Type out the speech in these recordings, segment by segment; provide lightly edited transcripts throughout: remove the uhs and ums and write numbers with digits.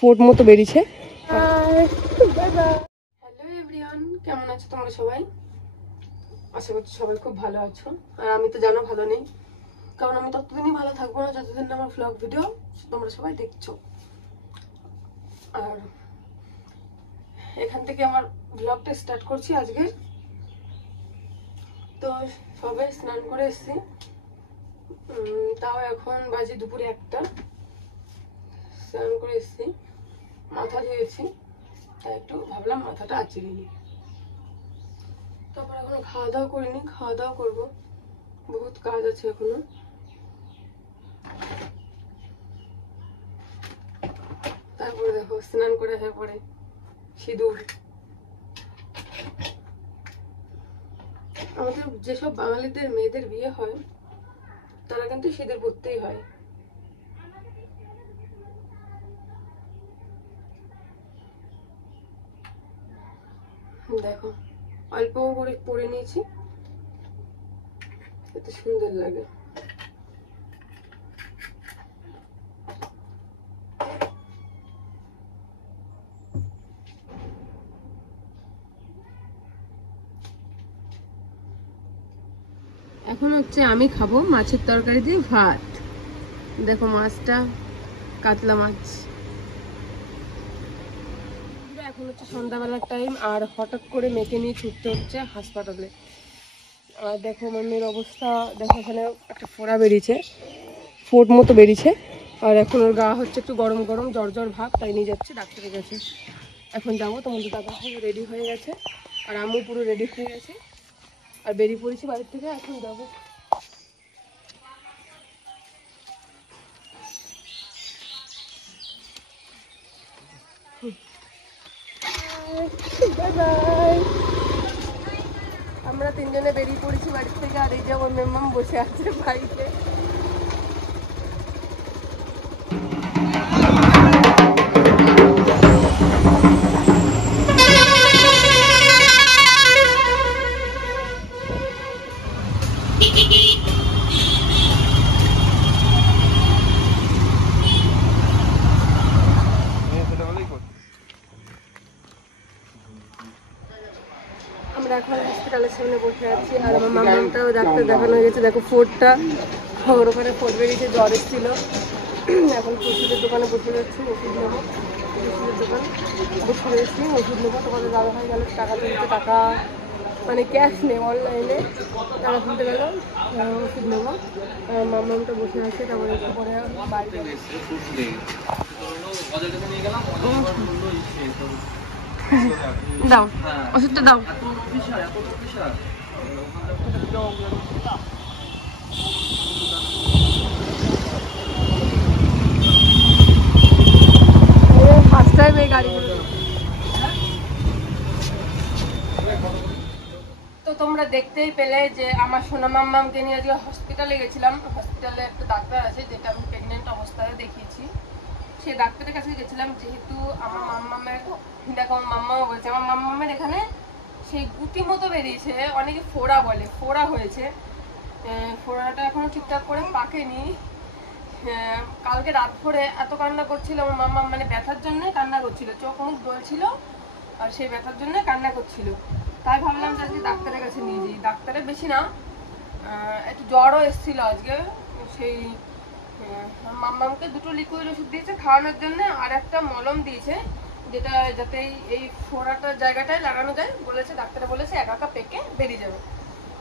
Fort মতো বেরিয়েছে। Hello everyone, কেমন আছো তোমরা সবাই? আশা করছি সবাই খুব ভালো আছো। আর আমি তো জানো ভালো নেই, কারণ আমি ততদিনই ভালো থাকবো না যতদিন না আমার ভ্লগ ভিডিও তোমরা সবাই দেখছো। আর এখান থেকে আমার ভ্লগটা স্টার্ট করছি আজকে। তো সবাই স্নান করে এসছি, তাও এখন বাজে দুপুরে 1টা। স্নান করে এসছি, মাথা ধুয়েছি, তাই একটু ভাবলাম মাথাটা আঁচড়ে নিই। তারপর এখনো খাওয়া দাওয়া করিনি, খাওয়া দাওয়া করবো, বহুত কাজ আছে এখনো। তারপরে দেখো স্নান করে আসার পরে সিঁদুর। আমাদের যেসব বাঙালিদের মেয়েদের বিয়ে হয় তারা কিন্তু সিঁদুর পরতেই হয়। দেখো অল্প করে পরে নিয়েছি, এত সুন্দর লাগে। এখন হচ্ছে আমি খাবো মাছের তরকারি দিয়ে ভাত। দেখো মাছটা কাতলা মাছ। এখন হচ্ছে সন্ধ্যাবেলার টাইম, আর হঠাৎ করে মেয়েকে নিয়ে ছুটতে হচ্ছে হাসপাতালে। আর দেখো মাম্মির অবস্থা দেখো, এখানে একটা ফোড়া বেরিয়েছে, ফোট মতো বেরিয়েছে। আর এখন ওর গা হচ্ছে একটু গরম গরম, জ্বর জ্বর ভাব, তাই নিয়ে যাচ্ছে ডাক্তারের কাছে। এখন যাবো, তোমাদের দাদা ভাই রেডি হয়ে গেছে আর আম্মু পুরো রেডি হয়ে গেছে, আর বেরিয়ে পড়েছি বাড়ির থেকে। এখন যাবো। আমরা তিনজনে বেরিয়ে পড়েছি বাড়ির থেকে, আর এই যে আমার মেম্মাম বসে আছে বাড়িতে। আমরা এখন হসপিটালের সামনে বসে আছি, আর আমার মামাটাও ডাক্তার দেখানো হয়ে গেছে। দেখো ফোর্টটা, ওর ওখানে ফোর্ট বেরিয়েছে, জ্বর এসেছিল। এখন ওষুধের দোকানে বসে যাচ্ছি, ওষুধ নেবো। ওষুধের দোকান বসে রয়েছি, ওষুধ নেবো। তোমাদের দাদা ভাই গেল টাকা তুলতে, টাকা মানে ক্যাশ নেই, অনলাইনে টাকা তুলতে গেল, ওষুধ নেবো। মামাটা বসে আছে, তারপরে একটু পরে বাড়ি দাও, ওষুধটা দাও। ফার্স্ট টাইম এই গাড়িগুলো। তো তোমরা দেখতেই পেলে যে আমার সোনা মাম্মামকে নিয়ে আজকে হসপিটালে গেছিলাম। হসপিটালে একটা ডাক্তার আছে যেটা আমি প্রেগনেন্ট অবস্থায় দেখিয়েছি, সেই ডাক্তারের কাছে গেছিলাম। যেহেতু আমার মাম্মামের, দেখো আমার মাম্মাও বলছে, আমার মাম্মামের এখানে সেই গুটি মতো বেরিয়েছে, অনেকে ফোড়া বলে, ফোড়া হয়েছে। ফোড়াটা এখনো ঠিকঠাক করে পাকেনি। কালকে রাত করে এত কান্না করছিল আমার মাম্মা, মানে ব্যথার জন্য কান্না করছিল, চোখ মুখ জ্বলছিল, আর সেই ব্যথার জন্য কান্না করছিল। তাই ভাবলাম যে আজকে ডাক্তারের কাছে নিয়ে যাই। ডাক্তারের বেশি না, একটু জ্বরও এসেছিল আজকে। সেই মাম্মামকে 2টো লিকুইড ওষুধ দিয়েছে খাওয়ানোর জন্য, আর একটা মলম দিয়েছে যেটা যাতে এই ফোড়াটার জায়গাটায় লাগানো যায়। বলেছে ডাক্তারে, বলেছে একা একা পেকে বেরিয়ে যাবে,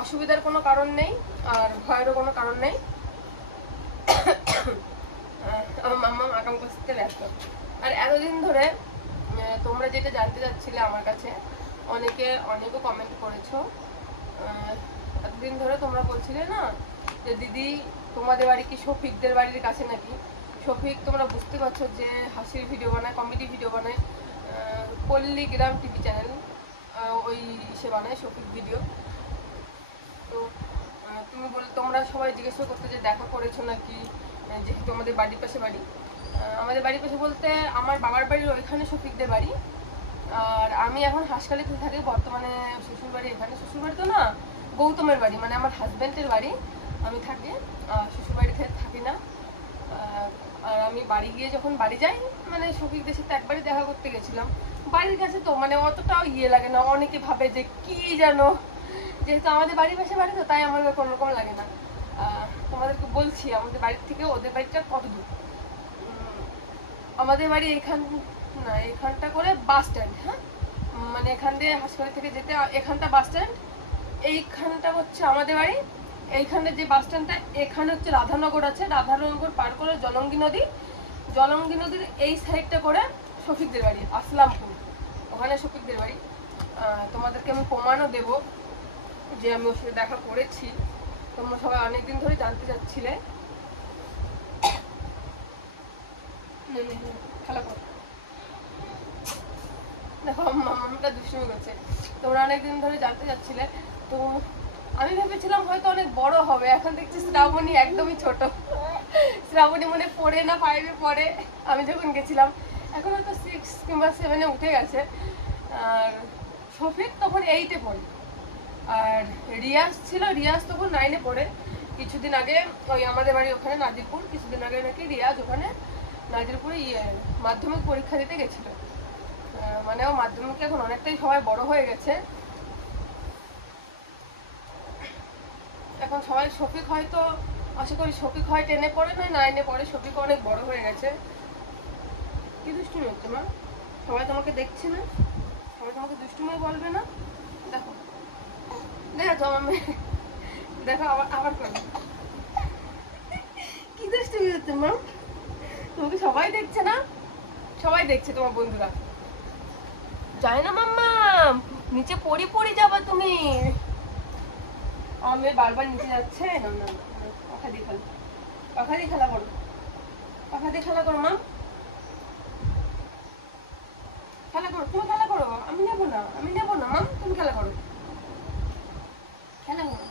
অসুবিধার কোনো কারণ নেই আর ভয়েরও কোনো কারণ নেই। আমার মাম্মাম আকাম করতে ব্যস্ত। আর এতদিন ধরে তোমরা যেটা জানতে চাচ্ছিলে আমার কাছে, অনেকেও কমেন্ট করেছো। এতদিন ধরে তোমরা বলছিলে না যে দিদি তোমাদের বাড়ি কি শফিকদের বাড়ির কাছে নাকি? শফিক তোমরা বুঝতে পারছো যে হাসির ভিডিও বানায়, কমেডি ভিডিও বানায়, পল্লীগ্রাম টিভি চ্যানেল, ওই সে বানায় শফিক ভিডিও। তো তোমরা সবাই জিজ্ঞাসা করতে যে দেখা করেছো নাকি, যেহেতু আমাদের বাড়ির পাশে বাড়ি। আমাদের বাড়ির পাশে বলতে আমার বাবার বাড়ির ওইখানে শফিকদের বাড়ি, আর আমি এখন হাসখালিতে থাকি বর্তমানে। শ্বশুর বাড়ি এখানে, শ্বশুর বাড়ি তো না, গৌতমের বাড়ি, মানে আমার হাজব্যান্ডের বাড়ি আমি থাকি, শ্বশুর বাড়িতে থাকি না। আর আমি বাড়ি গিয়ে যখন বাড়ি যাই, মানে শফিকদের সাথে একবারই দেখা করতে গেছিলাম, বাড়ির কাছে তো মানে অতটাও লাগে না, অনেকে ভাবে যে কি যেন, যেহেতু আমাদের বাড়ির পাশে বাড়ি তো তাই আমার কোনোরকম লাগে না। তোমাদেরকে বলছি আমাদের বাড়ির থেকে ওদের বাড়িটা কত দূর। আমাদের বাড়ি এখানটা করে বাস স্ট্যান্ড, হ্যাঁ, মানে এখান দিয়ে হাসপাতাল থেকে যেতে এখানটা বাস স্ট্যান্ড, এইখানটা হচ্ছে আমাদের বাড়ি। এইখানে যে বাস স্ট্যান্ডটা, এখানে হচ্ছে রাধানগর আছে, রাধানগর পার করে জলঙ্গি নদী, জলঙ্গি নদীর এই সাইডটা করে শফিকদের বাড়ি আসলামপুর, ওখানে শফিকদের বাড়ি। তোমাদেরকে আমি প্রমাণও দেব যে আমি ওর সাথে দেখা করেছি। তোমরা সবাই অনেকদিন ধরে জানতে চাচ্ছিলে। খেলা করো, দেখো মামাটা দুষ্টুমি করছে। তোমরা অনেকদিন ধরে জানতে চাচ্ছিলে, তো আমি ভেবেছিলাম হয়তো অনেক বড় হবে, এখন দেখছি শ্রাবণী একদমই ছোট। শ্রাবণী মনে 4 না 5 পড়ে আমি যখন গেছিলাম, এখন হয়তো 6 কিংবা 7 উঠে গেছে। আর শফিক তখন 8 পড়ে, আর রিয়াজ ছিল, রিয়াজ তখন 9 পড়ে। কিছুদিন আগে ওই আমাদের বাড়ি ওখানে নাজিরপুর, কিছুদিন আগে নাকি রিয়াজ ওখানে নাজিরপুরে মাধ্যমিক পরীক্ষা দিতে গেছিল। মানে ও মাধ্যমিকে এখন অনেকটাই সবাই বড় হয়ে গেছে। এখন সবাই শফিক হয়তো, আশা করি শফিক হয় 10 পড়ে না 9 পড়ে, শফিক অনেক বড় হয়ে গেছে। কি দুষ্টুমি হচ্ছে মা? সবাই তোমাকে দেখছে না? সবাই তোমাকে দুষ্টুমি বলবে না? দেখো দেখো আমার মেয়ে, দেখো আবার করবে। কি দুষ্টুমি হচ্ছে মা? তোমাকে সবাই দেখছে না? সবাই দেখছে, তোমার বন্ধুরা। যায় না মাম্মা, নিচে পড়ি যাবা তুমি। আমার মেয়ে বারবার নিচে যাচ্ছে। না না, পাখা দিয়ে খেলো, পাখা দিয়ে খেলা করো, পাখা দিয়ে খেলা করো মা, খেলা করো, তুমি খেলা করো, আমি নেবো না, আমি নেবো না মা, তুমি খেলা করো, খেলা করো,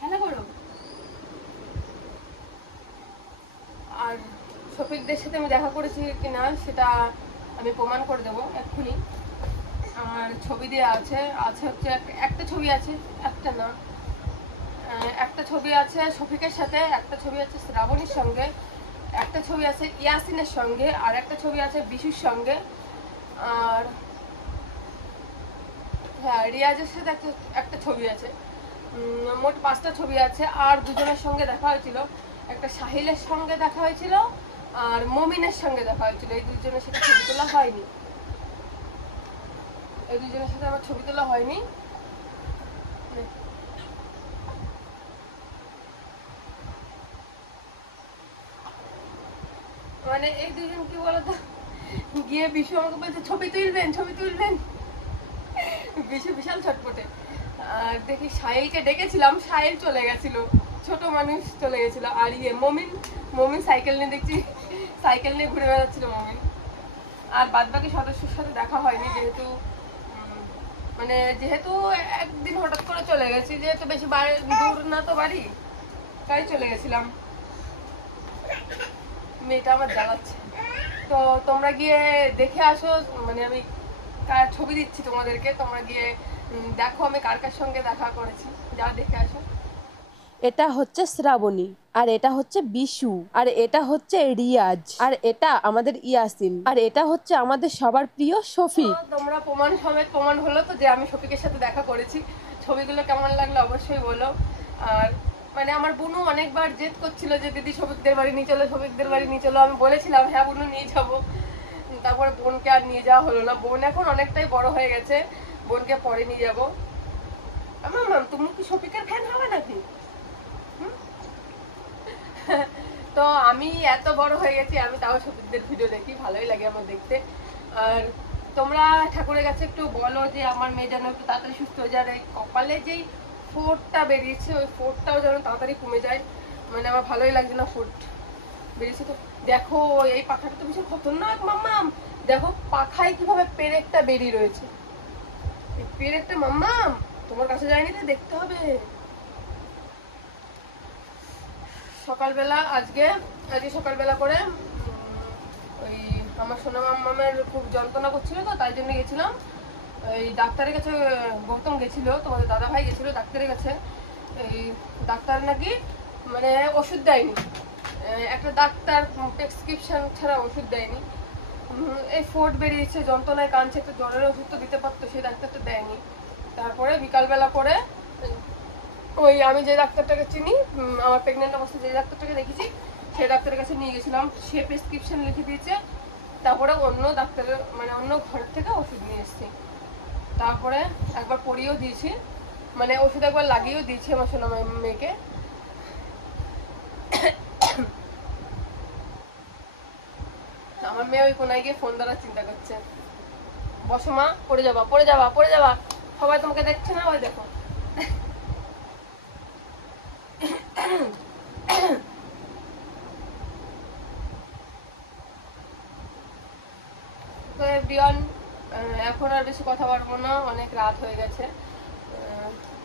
খেলা করো। আর শফিকদের সাথে আমি দেখা করেছি কিনা সেটা আমি প্রমাণ করে দেবো এক্ষুনি। আমার ছবি দেওয়া আছে, হচ্ছে একটা ছবি আছে, একটা না, একটা ছবি আছে শফিকের সাথে, একটা ছবি আছে শ্রাবণীর সঙ্গে, একটা ছবি আছে ইয়াসিনের সঙ্গে, আর একটা ছবি আছে বিশুর সঙ্গে, আর হ্যাঁ রিয়াজের সাথে একটা ছবি আছে। মোট 5টা ছবি আছে। আর দুজনের সঙ্গে দেখা হয়েছিল, একটা সাহিলের সঙ্গে দেখা হয়েছিল আর মমিনের সঙ্গে দেখা হয়েছিল। এই দুজনের সাথে ছবি তোলা হয়নি, এই দুজনের সাথে আমার ছবি তোলা হয়নি। মানে এই দুজন কি বলতো, গিয়ে বিশু আমাকে বলছে ছবি তুলবেন, ছবি তুলবেন। বিশু বিশাল ছটপটে। আর দেখি সাহিলকে ডেকেছিলাম, সাহিল চলে গেছিল, ছোট মানুষ চলে গেছিল। আর মমিন সাইকেল নিয়ে দেখছি, সাইকেল নিয়ে ঘুরে বেড়াচ্ছিল মমিন। আর বাদবাকি সদস্যের সাথে দেখা হয়নি, যেহেতু একদিন হঠাৎ করে চলে গেছি, যেহেতু বেশি দূর না তো বাড়ি, তাই চলে গেছিলাম। মেয়েটা আমার জ্বালাচ্ছে, তো তোমরা গিয়ে দেখে আসো। মানে আমি ছবি দিচ্ছি তোমাদেরকে, তোমরা গিয়ে দেখো আমি কার কার সঙ্গে দেখা করেছি, যা দেখে আসো। এটা হচ্ছে শ্রাবণী, আর এটা হচ্ছে বিশু, আর এটা হচ্ছে রিয়াজ, আর এটা আমাদের ইয়াসিন, আর এটা হচ্ছে আমাদের সবার প্রিয় শফিক। তোমরা প্রমাণ সমেত প্রমাণ হলো তো যে আমি শফিকের সাথে দেখা করেছি। ছবিগুলো কেমন লাগলো অবশ্যই বলো। আর মানে আমার বোনু অনেকবার জেদ করছিল যে দিদি শফিকদের বাড়ি নিয়ে চলো, শফিকদের বাড়ি নিয়ে চলো। আমি বলেছিলাম হ্যাঁ বোনু নিয়ে যাবো, তারপরে বোনকে আর নিয়ে যাওয়া হলো না। বোন এখন অনেকটাই বড় হয়ে গেছে, বোনকে পরে নিয়ে যাবো। মাম তুমি কি শফিকের ফ্যান হবে নাকি? তো আমি এত বড় হয়ে গেছি, আমি তাও শফিকদের ভিডিও দেখি, ভালোই লাগে আমার দেখতে। আর তোমরা ঠাকুরের কাছে একটু বলো যে আমার মেয়ে যেন একটু তাড়াতাড়ি সুস্থ হয়ে যায়, এই কপালে যেই ফোঁটটা বেরিয়েছে ওই ফোঁটটাও যেন তাড়াতাড়ি কমে যায়। মানে আমার ভালোই লাগছে না, ফোঁট বেরিয়েছে। তো দেখো এই পাখাটা তো ভীষণ খতরনাক মাম্মাম, দেখো পাখায় কিভাবে পেরেকটা বেরিয়ে রয়েছে। এই পেরেকটা মাম্মাম তোমার কাছে যায়নি, তো দেখতে হবে। সকালবেলা আজকে সকালবেলা করে ওই আমার সোনা মাম্মামের খুব যন্ত্রণা করছিল, তো তাই জন্য গেছিলাম এই ডাক্তারের কাছে। গৌতম গেছিল, তোমাদের দাদা ভাই গেছিল ডাক্তারের কাছে। এই ডাক্তার নাকি মানে ওষুধ দেয়নি, একটা ডাক্তার প্রেসক্রিপশন ছাড়া ওষুধ দেয়নি। এই ফোর্ট বেরিয়েছে, যন্ত্রণায় কাঁদছে, একটা জ্বরের ওষুধ তো দিতে পারতো, সেই ডাক্তারটা দেয়নি। তারপরে বিকালবেলা করে ওই আমি যে ডাক্তারটাকে চিনি, আমার প্রেগনেন্ট অবস্থায় যে ডাক্তারটাকে দেখেছি সেই ডাক্তারের কাছে নিয়ে গেছিলাম, সে প্রেসক্রিপশন লিখে দিয়েছে। তারপরে অন্য ডাক্তারের মানে অন্য ঘর থেকে ওষুধ নিয়ে এসেছি। তারপরে একবার পরিয়েও দিয়েছি, মানে ওষুধ একবার লাগিয়েও দিয়েছি আমার সোনা মেয়েকে। আমার মেয়ে ওই কোনায় গিয়ে ফোন ধরার চিন্তা করছে। বসো মা, পড়ে যাবা পড়ে যাবা পড়ে যাবা, সবাই তোমাকে দেখছে না, ওই দেখো। তো এভরিওয়ান, এখন আর বেশি কথা বলবো না, অনেক রাত হয়ে গেছে।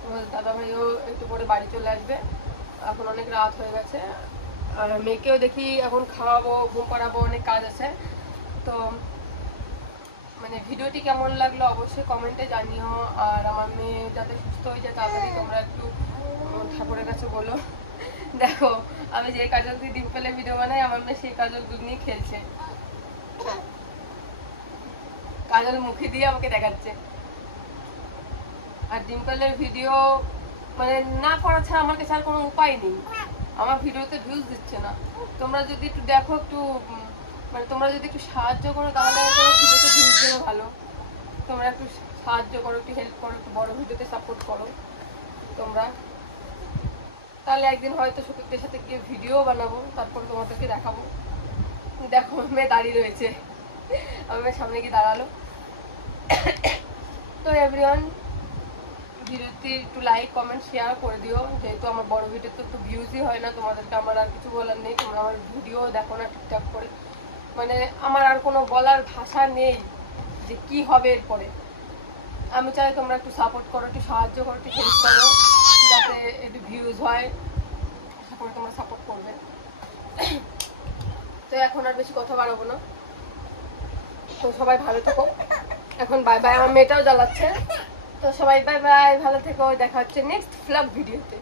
তোমাদের দাদা ভাইও একটু পরে বাড়ি চলে আসবে, এখন অনেক রাত হয়ে গেছে। আর মেয়েকেও দেখি এখন খাওয়াবো, ঘুম পাড়াবো, অনেক কাজ আছে। তো মানে ভিডিওটি কেমন লাগলো অবশ্যই কমেন্টে জানিও। আর আমার মেয়ে যাতে সুস্থ হয়ে যায় তাড়াতাড়ি তোমরা একটু ঠাকুরের কাছে বলো। দেখো আমি যে কাজল দিয়ে ডিম্পলের ভিডিও বানাই, আমার মেয়ে সেই কাজল দুধ নিয়ে খেলছে, কাজল মুখে দিয়ে আমাকে দেখাচ্ছে। আর ডিম্পলের ভিডিও মানে না করা ছাড়া আমার কাছে আর কোনো উপায় নেই, আমার ভিডিওতে ভিউজ দিচ্ছে না। তোমরা যদি একটু দেখো, একটু মানে তোমরা যদি একটু সাহায্য করো তাহলে ভিডিওতে ভিউজ দেবে ভালো। তোমরা একটু সাহায্য করো, একটু হেল্প করো, একটু বড় ভিডিওতে সাপোর্ট করো তোমরা, তাহলে একদিন হয়তো সত্যির সাথে গিয়ে ভিডিও বানাবো, তারপর তোমাদেরকে দেখাবো। দেখো আমার মেয়ে দাঁড়িয়ে রয়েছে, আমার মেয়ের সামনে গিয়ে দাঁড়ালো। তো এভরিওয়ান, ভিডিওটি একটু লাইক কমেন্ট শেয়ার করে দিও, যেহেতু আমার বড় ভিডিওতে একটু ভিউজই হয় না। তোমাদেরকে আমার আর কিছু বলার নেই, তোমরা আমার ভিডিও দেখো না ঠিকঠাক করে, মানে আমার আর কোনো বলার ভাষা নেই যে কি হবে এরপরে। আমি চাই তোমরা একটু সাপোর্ট করো, একটু সাহায্য করো, একটু হেল্প করো, যাতে একটু ভিউজ হয়, তারপরে তোমরা সাপোর্ট করবে। তো এখন আর বেশি কথা বাড়াবো না, তো সবাই ভালো থেকো। এখন বাই বাই, আমার মেয়েটাও জ্বালাচ্ছে। তো সবাই বাই বাই, ভালো থেকো, দেখা হচ্ছে নেক্সট ভ্লগ ভিডিওতে।